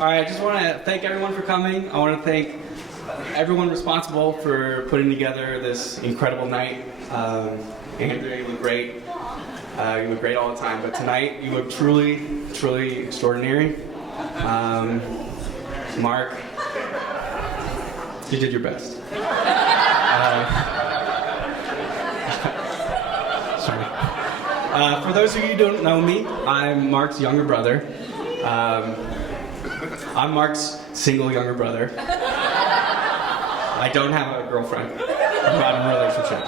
All right, I just want to thank everyone for coming. I want to thank everyone responsible for putting together this incredible night. Andrea, you look great. You look great all the time, but tonight you look truly, truly extraordinary. Mark, you did your best. Sorry. For those of you who don't know me, I'm Mark's younger brother. I'm Mark's single younger brother. I don't have a girlfriend. I'm not in a relationship.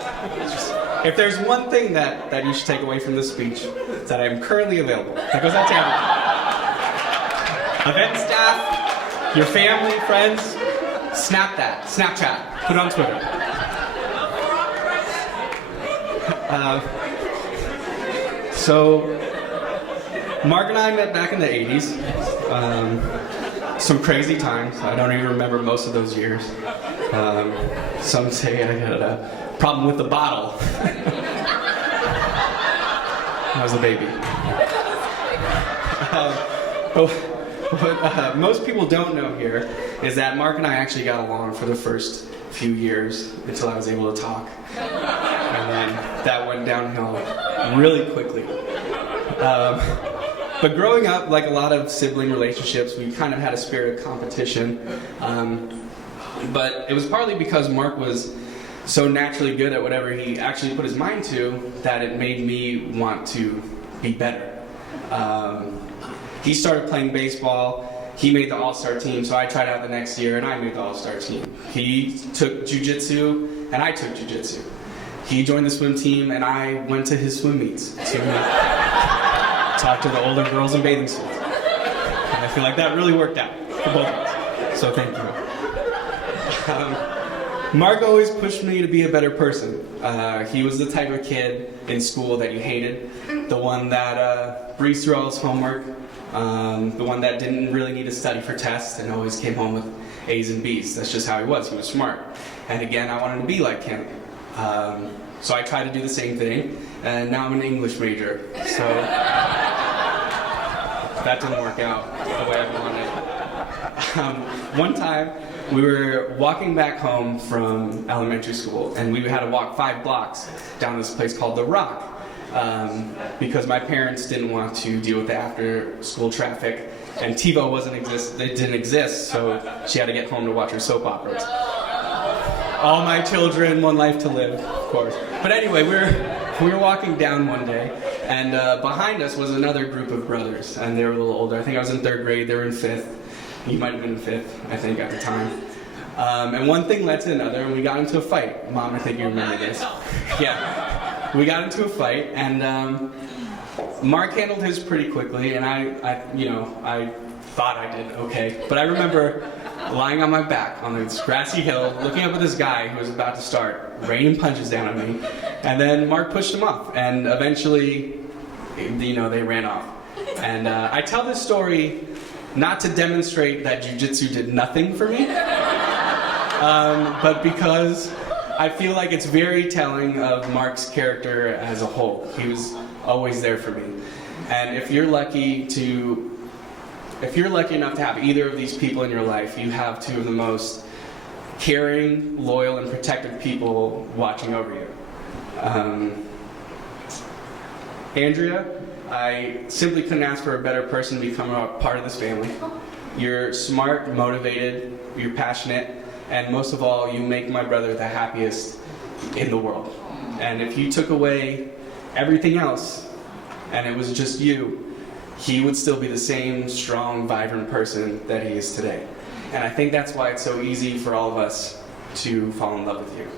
If there's one thing that you should take away from this speech, it's that I'm currently available. That goes out to everyone. Event staff, your family, friends, snap that. Snapchat. Put it on Twitter. So, Mark and I met back in the 80s. Some crazy times. I don't even remember most of those years. Some say I had a problem with the bottle. I was a baby. What most people don't know here is that Mark and I actually got along for the first few years until I was able to talk. And then that went downhill really quickly. But growing up, like a lot of sibling relationships, we kind of had a spirit of competition. But it was partly because Mark was so naturally good at whatever he actually put his mind to that it made me want to be better. He started playing baseball. He made the all-star team, so I tried out the next year and I made the all-star team. He took jiu-jitsu and I took jiu-jitsu. He joined the swim team and I went to his swim meets to talk to the older girls in bathing suits. And I feel like that really worked out for both of us. So thank you. Mark always pushed me to be a better person. He was the type of kid in school that you hated, the one that breezed through all his homework, the one that didn't really need to study for tests and always came home with A's and B's. That's just how he was. He was smart. And again, I wanted to be like him. So I tried to do the same thing, and now I'm an English major. So that didn't work out the way I wanted. One time, we were walking back home from elementary school, and we had to walk 5 blocks down this place called The Rock, because my parents didn't want to deal with the after-school traffic, and TiVo didn't exist, so she had to get home to watch her soap operas. All my children, one life to live, of course. But anyway, we were walking down one day, and behind us was another group of brothers, and they were a little older. I think I was in 3rd grade, they were in 5th. You might have been in 5th, I think, at the time. And one thing led to another, and we got into a fight. Mom, I think you remember this. Yeah. We got into a fight, and Mark handled his pretty quickly, and I thought I did okay. But I remember lying on my back on this grassy hill, looking up at this guy who was about to start raining punches down at me, and then Mark pushed him off, and eventually, they ran off. And I tell this story not to demonstrate that jiu-jitsu did nothing for me, but because I feel like it's very telling of Mark's character as a whole. He was always there for me. And if you're lucky enough to have either of these people in your life, you have two of the most caring, loyal, and protective people watching over you. Andrea, I simply couldn't ask for a better person to become a part of this family. You're smart, motivated, you're passionate, and most of all, you make my brother the happiest in the world. And if you took away everything else, and it was just you, he would still be the same strong, vibrant person that he is today. And I think that's why it's so easy for all of us to fall in love with you.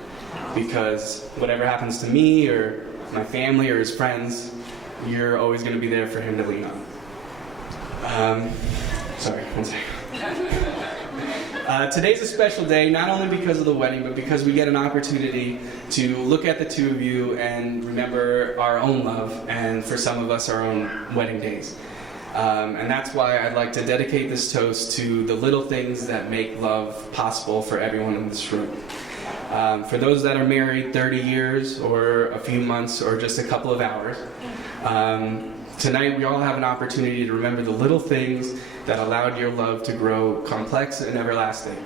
Because whatever happens to me or my family or his friends, you're always going to be there for him to lean on. Sorry, one second. Today's a special day, not only because of the wedding, but because we get an opportunity to look at the two of you and remember our own love, and for some of us, our own wedding days. And that's why I'd like to dedicate this toast to the little things that make love possible for everyone in this room. For those that are married 30 years, or a few months, or just a couple of hours, Tonight, we all have an opportunity to remember the little things that allowed your love to grow complex and everlasting.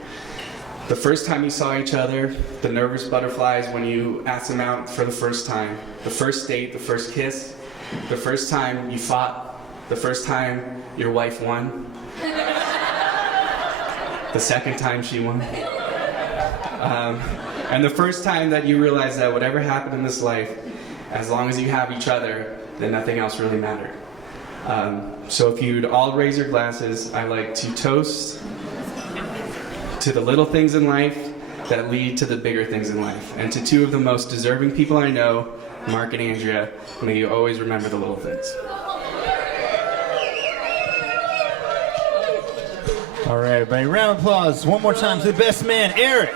The first time you saw each other, the nervous butterflies when you asked them out for the first time, the first date, the first kiss, the first time you fought, the first time your wife won, the second time she won, and the first time that you realized that whatever happened in this life, as long as you have each other, then nothing else really mattered. So if you'd all raise your glasses, I'd like to toast to the little things in life that lead to the bigger things in life. And to two of the most deserving people I know, Mark and Andrea, may you always remember the little things. All right, everybody, round of applause one more time to the best man, Eric.